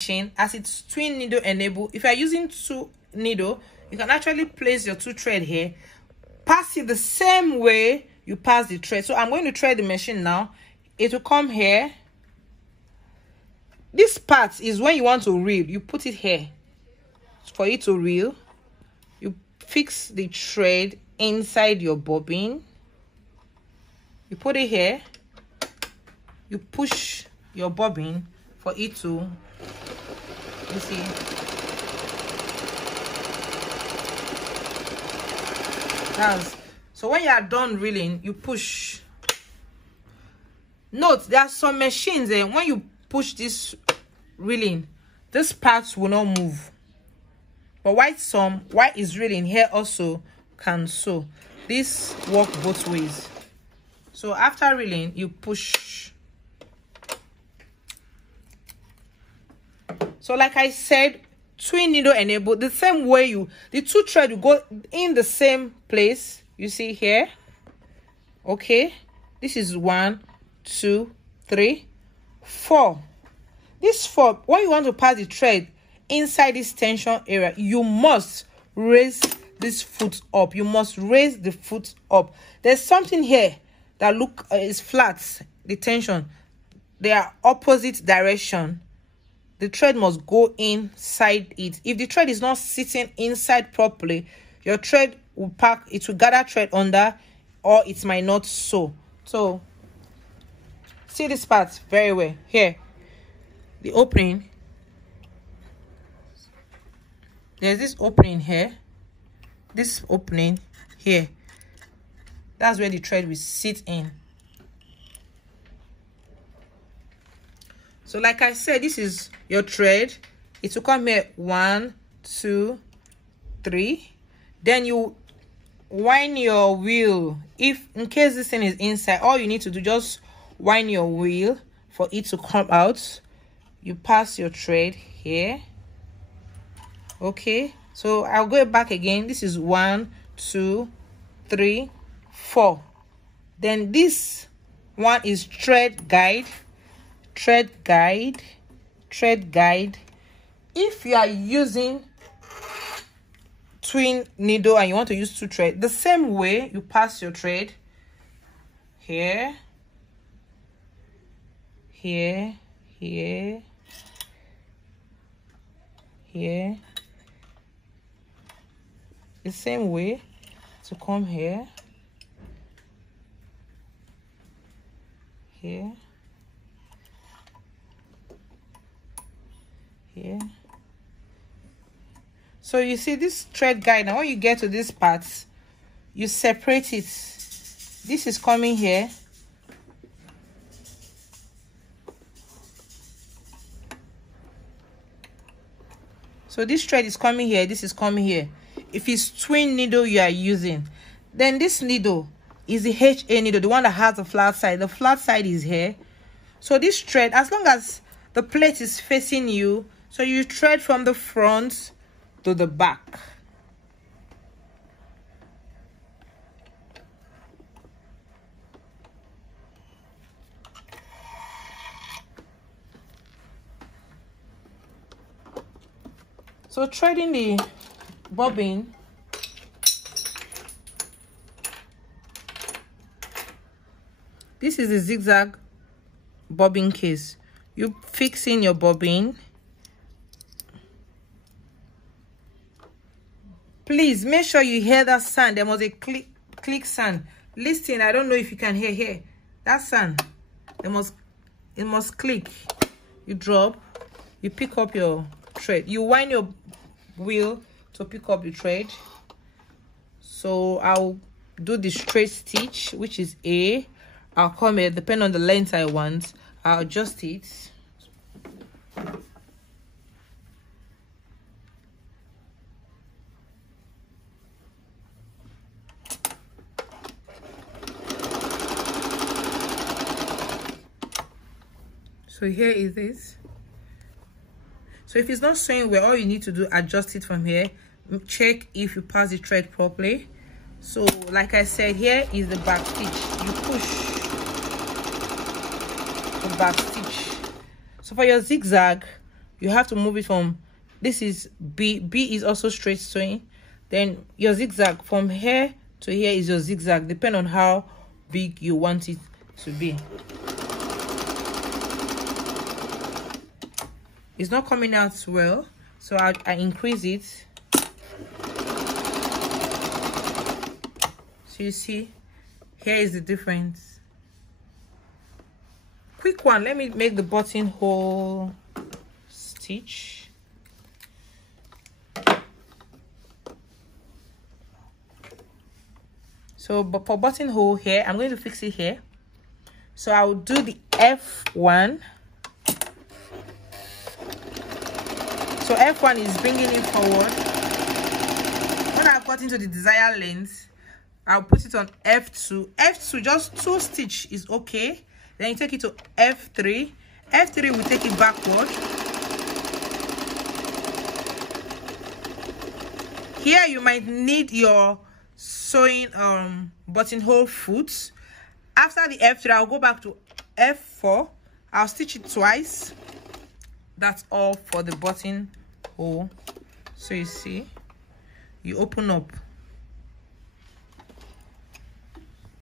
machine, as it's twin needle enabled, if you are using 2 needle, you can actually place your 2 thread here, pass it the same way you pass the thread. So I'm going to thread the machine now. It will come here. This part is when you want to reel, you put it here for it to reel. You fix the thread inside your bobbin, you put it here, you push your bobbin for it to, you see, so when you are done reeling, you push. Note, there are some machines and when you push this reeling, this part will not move, but while is reeling here also can sew. This work both ways. So after reeling, you push. So like I said, twin needle enabled, the same way the 2 thread will go in the same place. You see here, okay, this is 1, 2, 3, 4. This 4, when you want to pass the thread inside this tension area, you must raise this foot up. You must raise the foot up. There's something here that is flat, the tension. They are opposite direction. The thread must go inside it. If the thread is not sitting inside properly, your thread will it will gather thread under, or it might not sew. So see this part very well here. The opening, there's this opening here, this opening here. That's where the thread will sit in. So like I said, this is your thread. It will come here 1, 2, 3. Then you wind your wheel. If in case this thing is inside, all you need to do, just wind your wheel for it to come out. You pass your thread here. Okay, so I'll go back again. This is 1, 2, 3, 4. Then this one is thread guide, thread guide, thread guide. If you are using twin needle and you want to use 2 thread, the same way you pass your thread here, here, here, here, the same way to come here, here, here. So you see this thread guide, now when you get to this part, you separate it. This is coming here, so this thread is coming here, this is coming here. If it's twin needle you are using, then this needle is the HA needle, the one that has the flat side. The flat side is here. So this thread, as long as the plate is facing you, so you thread from the front to the back. So threading the bobbin, this is the zigzag bobbin case. You fix in your bobbin. Please make sure you hear that sound. There must a click sound. Listen, I don't know if you can hear that sound. It must click. You drop, you pick up your thread, you wind your wheel to pick up the thread. So I'll do the straight stitch, which is A. I'll come here, depending on the length I want, I'll adjust it. So here is this. So if it's not sewing well, all you need to do, adjust it from here. Check if you pass the thread properly. So like I said, here is the back stitch. You push the back stitch. So for your zigzag, you have to move it from, this is B is also straight sewing, then your zigzag from here to here is your zigzag, depend on how big you want it to be. It's not coming out well, so I increase it. So you see, here is the difference. Quick one, let me make the buttonhole stitch. So but for buttonhole here, I'm going to fix it here. So I'll do the F1. So F1 is bringing it forward. When I've got into the desired length, I'll put it on F2. F2, just 2 stitch is okay. Then you take it to F3. F3 will take it backward. Here you might need your sewing buttonhole foot. After the F3, I'll go back to F4. I'll stitch it twice. That's all for the buttonhole. So you see, you open up